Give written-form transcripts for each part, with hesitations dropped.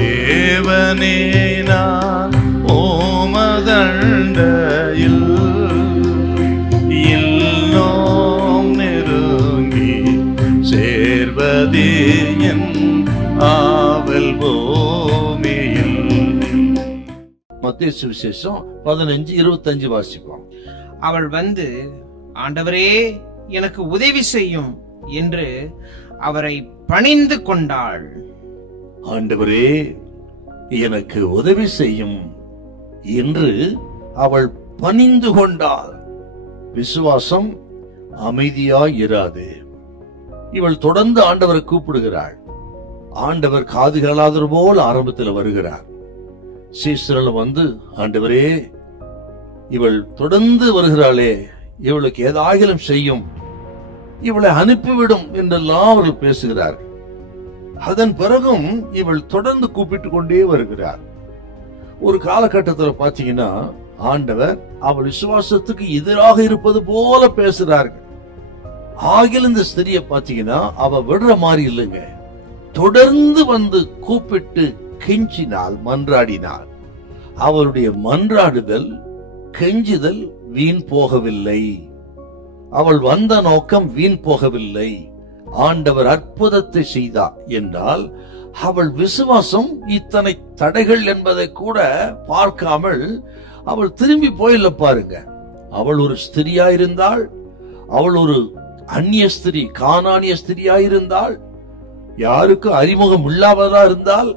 தேவனே நான் ஓமதண்டையில் இன்னும் நெருங்கி சேர்வதே என் ஆவல் பூமியில். மத்தேயு சுவிசேஷம் 15:25 வாசிப்போம். அவள் வந்து, ஆண்டவரே எனக்கு உதவி செய்யும் என்று அவரை பணிந்து கொண்டாள். ஆண்டவரே எனக்கு உதவி செய்யும் என்று அவள் பணிந்து கொண்டாள். விசுவாசம் அமைதியாய் இராது. இவள் தொடர்ந்து ஆண்டவரை கூப்பிடுகிறாள். ஆண்டவர் காது கேளாதவர் போல் ஆரம்பத்தில் வருகிறார். சீசர்கள் வந்து, ஆண்டவரே இவள் தொடர்ந்து வருகிறாளே, இவளுக்கு ஏதாகிலும் செய்யும், இவளை அனுப்பிவிடும் என்றெல்லாம் அவர்கள் பேசுகிறார். அதன் பிறகும் இவள் தொடர்ந்து கூப்பிட்டு கொண்டே வருகிறார். ஒரு காலகட்டத்தில் பாத்தீங்கன்னா ஆண்டவர் அவள் விசுவாசத்துக்கு எதிராக இருப்பது போல பேசுறார்கள். ஆகில இந்த ஸ்திரியை பாத்தீங்கன்னா அவ விடுற மாதிரி இல்லைங்க. தொடர்ந்து வந்து கூப்பிட்டு கெஞ்சினாள், மன்றாடினாள். அவருடைய மன்றாடுதல், கெஞ்சுதல் வீண் போகவில்லை. அவள் வந்த நோக்கம் வீண் போகவில்லை. ஆண்டவர் அற்புதத்தை செய்தார் என்றால் அவள் விசுவாசம் இத்தனை தடைகள் என்பதை கூட பார்க்காமல் அவள் திரும்பி போயில்ல பாருங்க. அவள் ஒரு ஸ்திரியாயிருந்தாள். அவள் ஒரு அந்நிய ஸ்திரி, கானானிய ஸ்திரியாயிருந்தாள். யாருக்கு அறிமுகம் இல்லாததா இருந்தால்.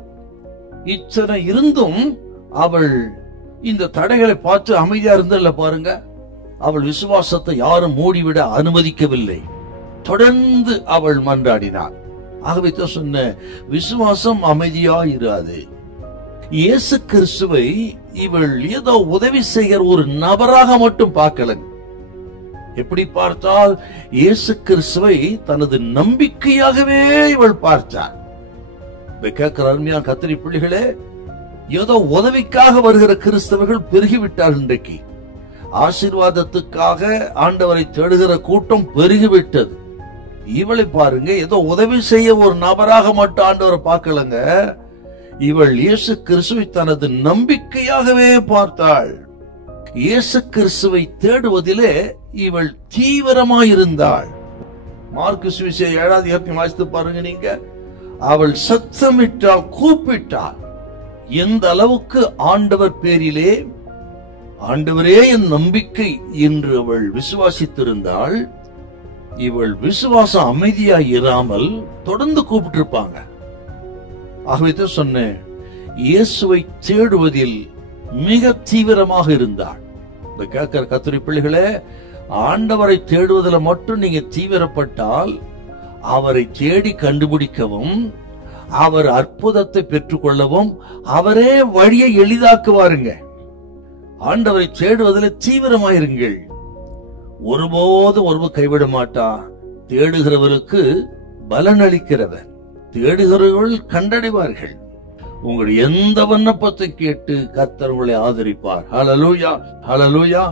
இத்தனை இருந்தும் அவள் இந்த தடைகளை பார்த்து அமைதியா இருந்தல்ல பாருங்க. அவள் விசுவாசத்தை யாரும் மூடிவிட அனுமதிக்கவில்லை. தொடர்ந்து அவள் மன்றாடினாள். ஆகவே சொன்ன விசுவாசம் அமைதியா இராது. இயேசு கிறிஸ்துவை இவள் ஏதோ உதவி செய்கிற ஒரு நபராக மட்டும் பார்க்கலங்க. எப்படி பார்த்தால் இயேசு கிறிஸ்துவை தனது நம்பிக்கையாகவே இவள் பார்த்தாள். கேட்கிற அருமையான கத்திரி பிள்ளைகளே, ஏதோ உதவிக்காக வருகிற கிறிஸ்தவர்கள் பெருகிவிட்டார். இன்றைக்கு ஆசீர்வாதத்துக்காக ஆண்டவரை தேடுகிற கூட்டம் பெருகிவிட்டது. இவளை பாருங்க, ஏதோ உதவி செய்ய ஒரு நபராக மட்டும் ஆண்டவரை பார்க்கலங்க. இவள் இயேசு கிறிஸ்துவை தனது நம்பிக்கையாகவே பார்த்தாள். இயேசு கிறிஸ்துவை தேடுவதிலே இவள் தீவிரமாயிருந்தாள். மார்க்கு சுவிசேஷம் 7வது அதிகாரத்தை வாசித்து பாருங்க நீங்க. அவள் சத்தமிட்டாள், கூப்பிட்டாள். எந்த அளவுக்கு ஆண்டவர் பேரிலே, ஆண்டவரே என் நம்பிக்கை என்று அவள் விசுவாசித்திருந்தாள். இவள் விசுவாசம் அமைதியா இராமல் தொடர்ந்து கூப்பிட்டு இருப்பாங்க. ஆகவே சொன்னேன், இயேசுவை தேடுவதில் மிக தீவிரமாக இருந்தாள். இந்த கேட்கிற கத்திரி பிள்ளைகளே, ஆண்டவரை தேடுவதில் மட்டும் நீங்க தீவிரப்பட்டால் அவரை தேடி கண்டுபிடிக்கவும், அவர் அற்புதத்தை பெற்றுக் கொள்ளவும் அவரே வழியை எளிதாக்குவாருங்க. ஆண்டவரை தேடுவதில் தீவிரமாயிருங்கள். ஒருபோதும் ஒருவர் கைவிட மாட்டா. தேடுகிறவருக்கு பலன் அளிக்கிறவர். தேடுகிறவர்கள் கண்டடைவார்கள். உங்களுடைய எந்த விண்ணப்பத்தை கேட்டு கர்த்தர் உங்களை ஆதரிப்பார். ஹல்லேலூயா, ஹல்லேலூயா.